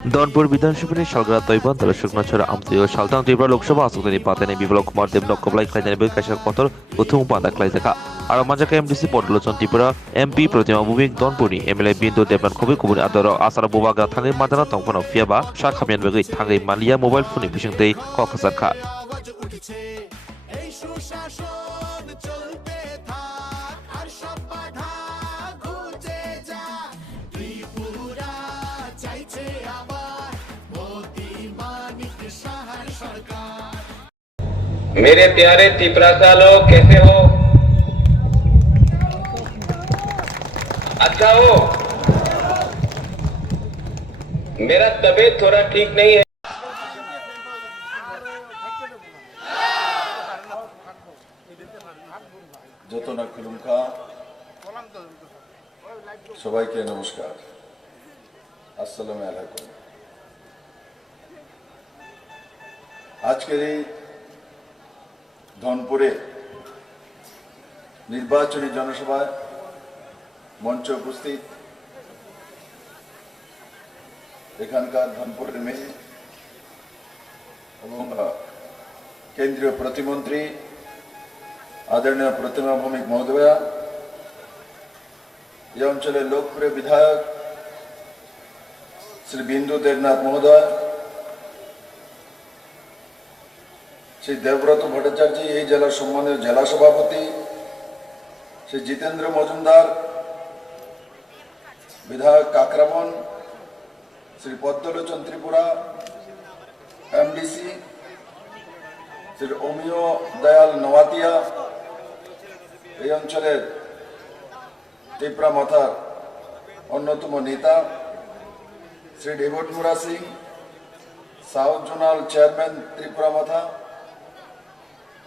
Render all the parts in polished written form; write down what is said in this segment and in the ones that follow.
धौनपुर विधानसभानि सालग्रा तयबा दलसुगनाचर आमथियो सालथां त्रिपुरा लोकसभा आसननि पातानि बिप्लब कुमार देव नक्कबलाय खायनायबो कायसा Qatar उथुं पादा खायजाखा आरो मानजाखा एमडिसि पदलचन Tripura MP प्रतिमा बुमिक धौनपुरनि MLA बिन्दु देबनाथ खबि कुबुन आदर आसार बुबागा थाङै मादाना तंफानाव फियाबा साखामियान बगै थाङै मालिया मोबाइल फननि बिसंतै कखासारखा मेरे प्यारे त्रिपुरा लोग कैसे हो? अच्छा हो? मेरा तबीयत थोड़ा ठीक नहीं है। যতনা খুলুমখা সবাইকে নমস্কার, আসসালামু আলাইকুম। আজকের এই ধনপুরে নির্বাচনী জনসভায় মঞ্চে উপস্থিত এখানকার ধনপুরের মেয়ে এবং কেন্দ্রীয় প্রতিমন্ত্রী आदरणीय प्रतिमा भौमिक महोदया, ये अंचल लोकप्रिय विधायक श्री बिंदु देवनाथ महोदय, श्री देवव्रत भट्टाचार्य ये जिला सम्मानित जिला सभापति श्री जितेंद्र मजुमदार, विधायक काकरामन, श्री पद्मलोचन त्रिपुरा एमडीसी श्री ओमियो दयाल नवातिया, এই অঞ্চলের ত্রিপুরা মাথার অন্যতম নেতা Shri David Mura Singh, south zonal chairman Tripura Motha,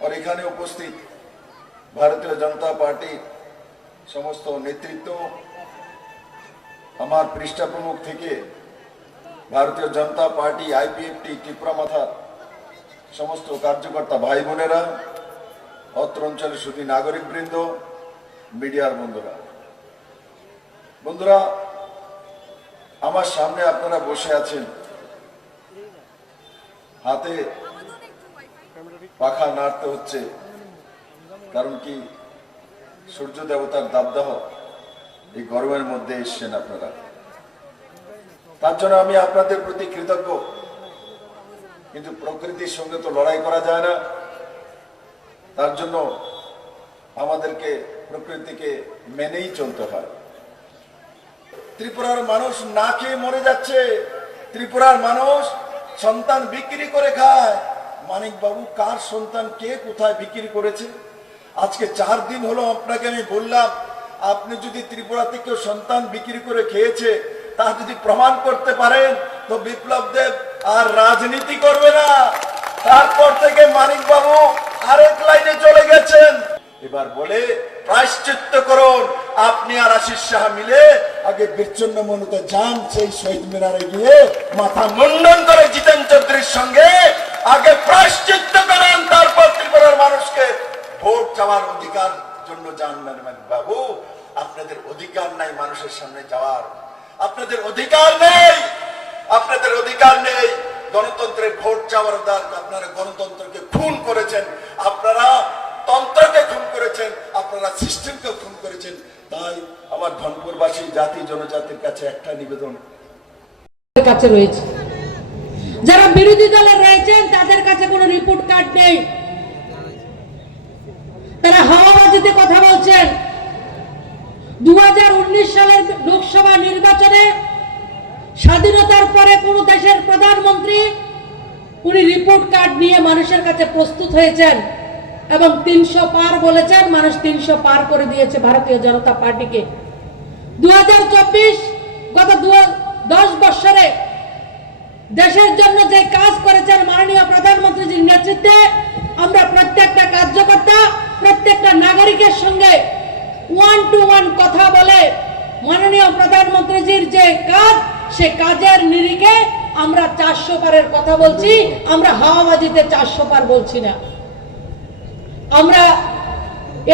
আর এখানে উপস্থিত ভারতীয় জনতা পার্টির সমস্ত নেতৃত্ব, আমার পৃষ্ঠা প্রমুখ থেকে ভারতীয় জনতা পার্টি আইপিএফটি ত্রিপুরা মাথার সমস্ত কার্যকর্তা ভাই বোনেরা, অত্র অঞ্চলের সুধী নাগরিক বৃন্দ, মিডিয়ার বন্ধুরা, আমার সামনে আপনারা বসে আছেন, হাতে পাখা নাড়তে হচ্ছে, কারণ কি সূর্য দেবতার দাবদাহ এই গরমের মধ্যে এসছেন আপনারা, তার জন্য আমি আপনাদের প্রতি কৃতজ্ঞ। কিন্তু প্রকৃতির সঙ্গে তো লড়াই করা যায় না, তার জন্য আমাদেরকে প্রকৃতিকে মেনেই চলতে হয়। ত্রিপুরার মানুষ না খেয়ে মরে যাচ্ছে, ত্রিপুরার মানুষ সন্তান বিক্রি করে খায়। মানিক বাবু, কার সন্তান কে কোথায় বিক্রি করেছে? আজকে 4 দিন হলো আপনাকে আমি বললাম, আপনি যদি ত্রিপুরা থেকে সন্তান বিক্রি করে খেয়েছে তা যদি প্রমাণ করতে পারেন তো বিপ্লব দেব আর রাজনীতি করবে না। তারপর থেকে মানিক বাবু আরেক লাইনে চলে গেছেন। এবার বলে প্রায়শ্চিত্ত করুন, আপনি আর আশিস শাহ মিলে আগে বিচ্ছিন্ন মনুতে যান, সেই শহীদ মিনারে গিয়ে মাথা মুন্ডন করে জিতেন চৌধুরীর সঙ্গে আগে প্রায়শ্চিত্ত করেন, তারপর ত্রিপুরার মানুষকে ভোট চাওয়ার অধিকার জন্য যান। মানিক বাবু, আপনাদের অধিকার নাই মানুষের সামনে যাওয়ার, আপনাদের অধিকার নেই, আপনাদের অধিকার নেই গণতন্ত্রের ভোট চাওয়ার অধিকার। আপনারা গণতন্ত্রকে খুন করেছেন, আপনারা তন্ত্রকে খুন করেছেন, আপনারা সিস্টেমকে খুন করেছেন। তাই আমার ধনপুরবাসী জাতি জনজাতির কাছে একটা নিবেদন কাছে রয়েছে, যারা বিরোধী দলে রয়েছেন তাদের কাছে কোনো রিপোর্ট কার্ড নেই, তারা হাওয়াবাজিতে কথা বলছেন। 2019 সালের লোকসভা নির্বাচনে স্বাধীনতার পরে কোন দেশের প্রধানমন্ত্রী উনি রিপোর্ট কার্ড নিয়ে মানুষের কাছে প্রস্তুত হয়েছেন এবং 300 পার বলেছেন, মানুষ 300 পার করে দিয়েছে ভারতীয় জনতা পার্টিকে। 2024 গত 10 বছরে দেশের জন্য যে কাজ করেছেন মাননীয় প্রধানমন্ত্রীজির নেতৃত্বে, আমরা প্রত্যেকটা কার্যকর্তা প্রত্যেকটা নাগরিকের সঙ্গে 1 to 1 কথা বলে মাননীয় প্রধানমন্ত্রীজির যে কাজ, সে কাজের নিরিখে আমরা 400 পারের কথা বলছি। আমরা হাওয়াবাজিতে 400 পার বলছি না। আমরা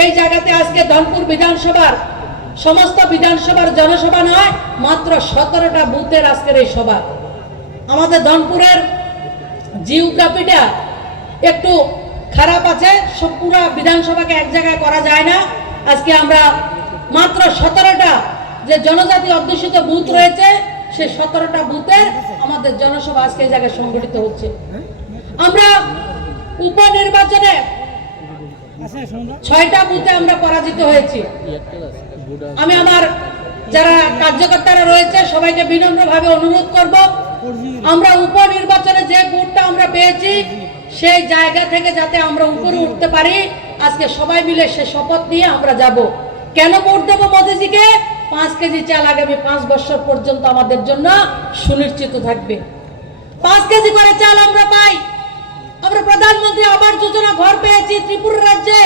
এই জায়গাতে আজকে ধনপুর বিধানসভার সমস্ত বিধানসভার জনসভা নয়, মাত্র 17টা বুথের আজকের এই সভা। আমাদের ধনপুরের জিওগ্রাফিটা একটু খারাপ আছে, সব পুরো বিধানসভাকে এক জায়গায় করা যায় না। আজকে আমরা মাত্র 17টা যে জনজাতি অধ্যুষিত বুথ রয়েছে, সেই 17টা বুথের আমাদের জনসভা আজকে এই জায়গায় সংগঠিত হচ্ছে। আমরা উপনির্বাচনে 6টা বুথে আমরা পরাজিত হয়েছি। আমি আমার যারা কার্যকর্তারা রয়েছে সবাইকে বিনম্রভাবে অনুরোধ করব, আমরা উপনির্বাচনে যে ভোটটা আমরা পেয়েছি সেই জায়গা থেকে যাতে আমরা উপরে উঠতে পারি, আজকে সবাই মিলে সে শপথ নিয়ে আমরা যাব। কেন ভোট দেবো মোদিজিকে? 5 কেজি চাল আগামী 5 বছর পর্যন্ত আমাদের জন্য সুনিশ্চিত থাকবে। 5 কেজি করে চাল আমরা পাই। আমরা প্রধানমন্ত্রী আবাস যোজনা ঘর পেয়েছি ত্রিপুরা রাজ্যে।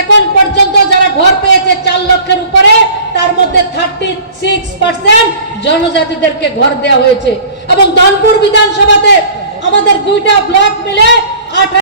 এখন পর্যন্ত যারা ঘর পেয়েছে 4 লক্ষের উপরে, তার মধ্যে 36% জনজাতিদেরকে ঘর দেওয়া হয়েছে। এবং ধনপুর বিধানসভাতে আমাদের 2টা ব্লক মিলে